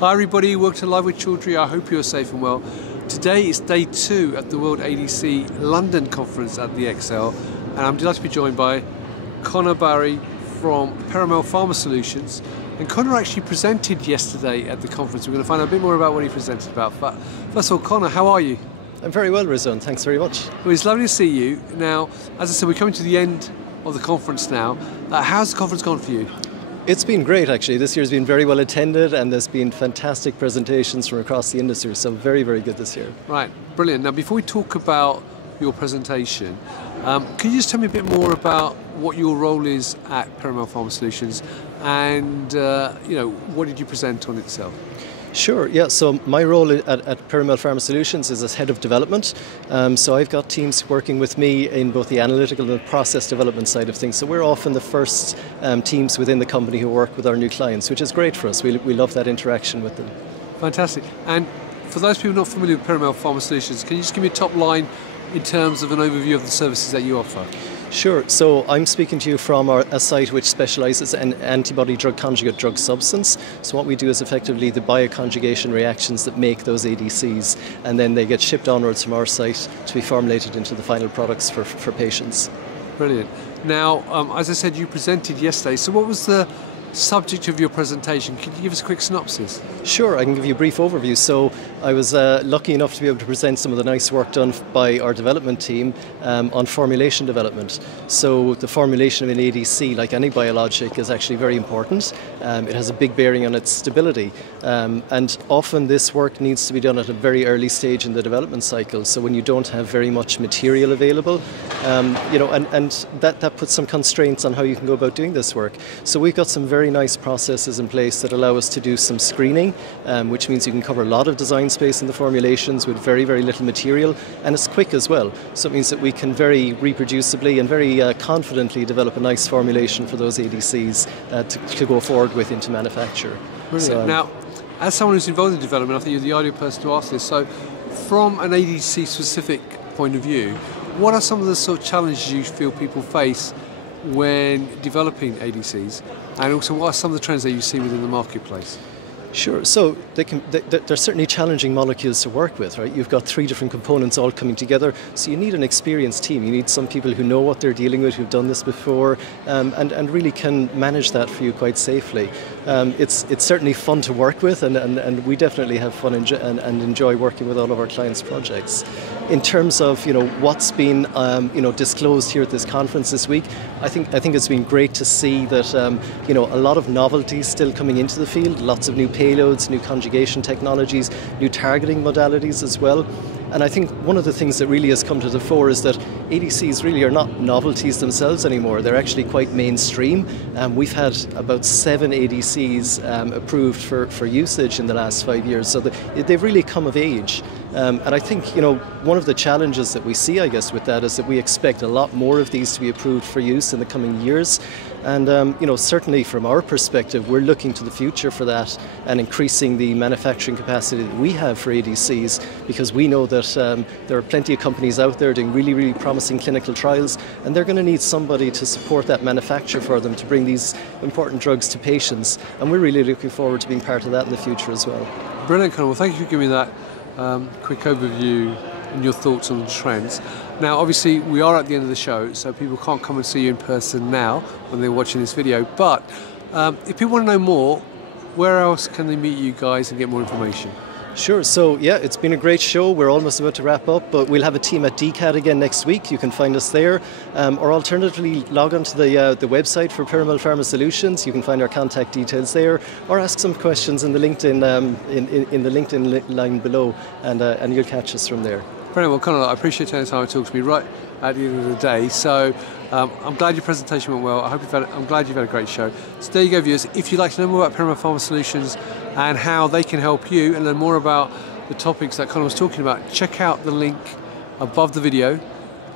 Hi everybody, welcome to Live with Chaudhry. I hope you're safe and well. Today is day 2 at the World ADC London conference at the ExCeL, and I'm delighted to be joined by Conor Barry from Piramal Pharma Solutions. And Conor actually presented yesterday at the conference. We're going to find out a bit more about what he presented about. But first of all, Conor, how are you? I'm very well, Rizwan. Thanks very much. Well, it's lovely to see you. Now, as I said, we're coming to the end of the conference now. How's the conference gone for you? It's been great, actually. This year's been very well attended, and there's been fantastic presentations from across the industry, so very, very good this year. Right, brilliant. Now, before we talk about your presentation, can you just tell me a bit more about what your role is at Piramal Pharma Solutions, and what did you present on itself? Sure, yeah, so my role at Piramal Pharma Solutions is as head of development. So I've got teams working with me in both the analytical and process development side of things. So we're often the first teams within the company who work with our new clients, which is great for us. We love that interaction with them. Fantastic. And for those people not familiar with Piramal Pharma Solutions, can you just give me a top line in terms of an overview of the services that you offer? Sure. So I'm speaking to you from a site which specialises in antibody-drug conjugate drug substance. So what we do is effectively the bioconjugation reactions that make those ADCs, and then they get shipped onwards from our site to be formulated into the final products for patients. Brilliant. Now, as I said, you presented yesterday. So what was the subject of your presentation? Could you give us a quick synopsis? Sure, I can give you a brief overview. So I was lucky enough to be able to present some of the nice work done by our development team on formulation development. So the formulation of an ADC, like any biologic, is actually very important. It has a big bearing on its stability, and often this work needs to be done at a very early stage in the development cycle. So when you don't have very much material available, and that puts some constraints on how you can go about doing this work. So we've got some very nice processes in place that allow us to do some screening, which means you can cover a lot of design space in the formulations with very, very little material, and it's quick as well. So it means that we can very reproducibly and very confidently develop a nice formulation for those ADCs to go forward with into manufacture. Brilliant. So, now, as someone who's involved in development, I think you're the ideal person to ask this. So from an ADC specific point of view, what are some of the sort of challenges you feel people face when developing ADCs, and also what are some of the trends that you see within the marketplace? Sure. So they're certainly challenging molecules to work with, right? You've got 3 different components all coming together, so you need an experienced team. You need some people who know what they're dealing with, who've done this before, and really can manage that for you quite safely. It's certainly fun to work with, and we definitely have fun and enjoy working with all of our clients' projects. In terms of what's been disclosed here at this conference this week, I think it's been great to see that a lot of novelties still coming into the field, lots of new payloads, new conjugation technologies, new targeting modalities as well. And I think one of the things that really has come to the fore is that ADCs really are not novelties themselves anymore. They're actually quite mainstream. We've had about 7 ADCs approved for usage in the last 5 years, so they've really come of age. And I think one of the challenges that we see, I guess, with that is that we expect a lot more of these to be approved for use in the coming years. And certainly from our perspective, we're looking to the future for that and increasing the manufacturing capacity that we have for ADCs, because we know that there are plenty of companies out there doing really, really promising clinical trials, and they're going to need somebody to support that manufacture for them to bring these important drugs to patients. And we're really looking forward to being part of that in the future as well. Brilliant, Conor. Well, thank you for giving me that quick overview and your thoughts on the trends. Now, obviously, we are at the end of the show, so people can't come and see you in person now when they're watching this video. But if people want to know more, where else can they meet you guys and get more information? Sure. So, yeah, it's been a great show. We're almost about to wrap up, but we'll have a team at 𝐑𝐢𝐠 again next week. You can find us there. Or alternatively, log on to the website for Piramal Pharma Solutions. You can find our contact details there, or ask some questions in the LinkedIn in the LinkedIn line below, and you'll catch us from there. Brilliant. Well, Conor, I appreciate taking the time to talk to me right at the end of the day. So I'm glad your presentation went well. I'm glad you've had a great show. So there you go, viewers. If you'd like to know more about Piramal Pharma Solutions and how they can help you, and learn more about the topics that Conor was talking about, check out the link above the video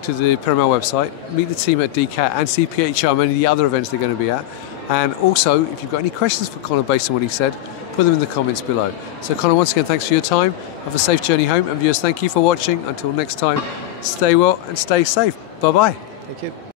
to the Piramal website. Meet the team at 𝐑𝐢𝐠 and see PHR and many of the other events they're going to be at. And also, if you've got any questions for Conor based on what he said, put them in the comments below. So Conor, once again, thanks for your time. Have a safe journey home. And viewers, thank you for watching. Until next time, stay well and stay safe. Bye-bye. Thank you.